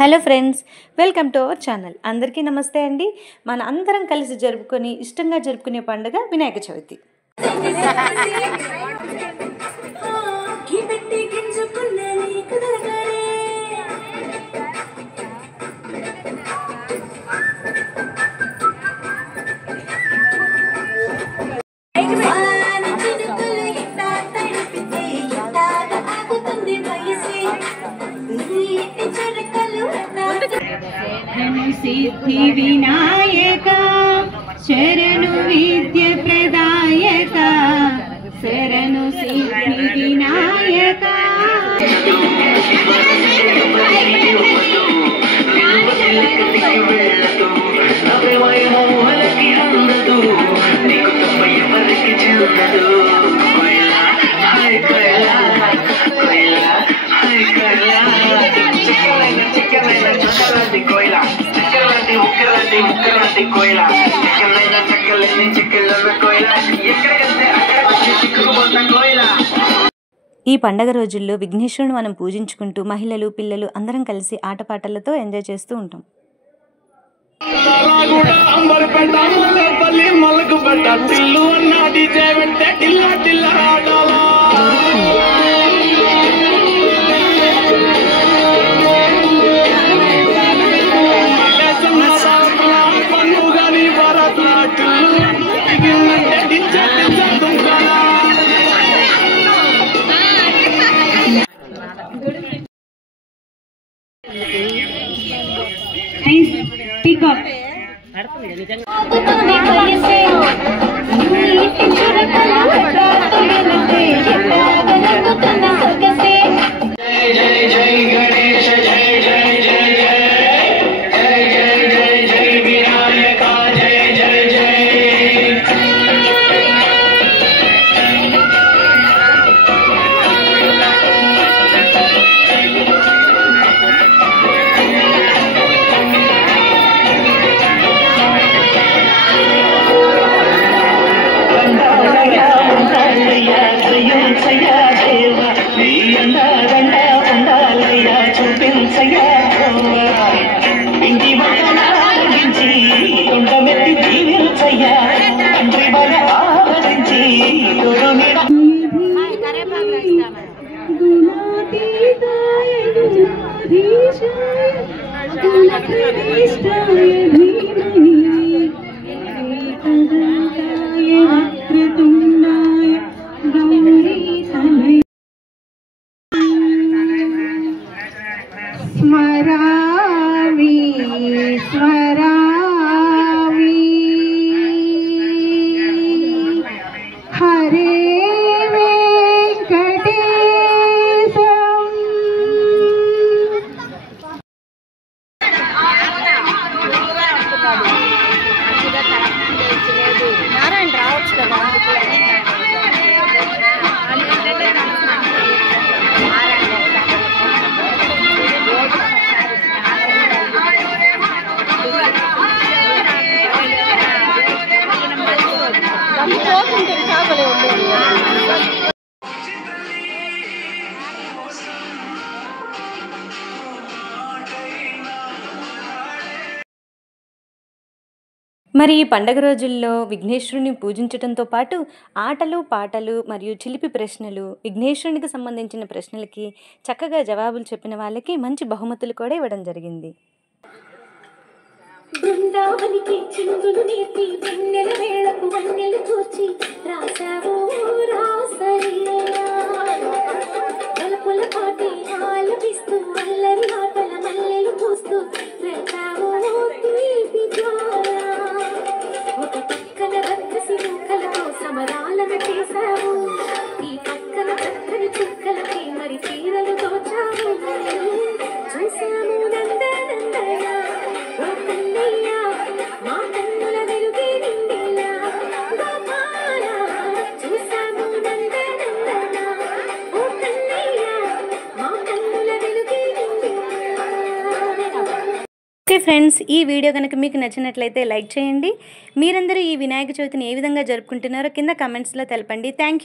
Hello friends, welcome to our channel. అందరికీ నమస్తే అండి. మన అందరం కలిసి జరుపుకొని ఇష్టంగా జరుపుకునే పండుగ వినాయక చవితి. सिद्धि विनायक शरणु विद्य प्रदायक शरणु सिद्धि विनायक ఈ పండగ రోజుల్లో విఘ్నేశ్వరుని మనం పూజించుకుంటూ మహిళలు పిల్లలు అందరం కలిసి ఆటపాటలతో ఎంజాయ్ చేస్తూ ఉంటాం. మరి ఈ పండగ రోజుల్లో విఘ్నేశ్వరుని పూజించడంతో పాటు ఆటలు పాటలు మరియు చిలిపి ప్రశ్నలు, విఘ్నేశ్వరునికి సంబంధించిన ప్రశ్నలకి చక్కగా జవాబులు చెప్పిన వాళ్ళకి మంచి బహుమతులు కూడా ఇవ్వడం జరిగింది. బృందావనికి చిందులు నేర్పి వెన్నెల వేళకు వన్నెలు చూచి రాసావు రాసరిపుల పాటి ఆలపిస్తూ అల్లరి ఆటల మల్లెలు పూస్తూ రేపావు తీపి జ్వాల ఒక పక్కన రక్కసి ముక్కలతో సమరాలను చేశావు, ఈ పక్కన చక్కని చుక్కలకి మరి చీరలు దోచావు. చూసాము నందనందన ఓ కన్నయ్య మా కన్నుల వెలుగే నిండిలా గోపాల. చూసాము నందనందన ఓ కన్నయ్య మా కన్నుల వెలుగే నిండిలా. ఓకే ఫ్రెండ్స్, ఈ వీడియో కనుక మీకు నచ్చినట్లయితే లైక్ చేయండి. మీరందరూ ఈ వినాయక చవితిని ఏ విధంగా జరుపుకుంటున్నారో కింద కామెంట్స్లో తెలపండి. Thank you.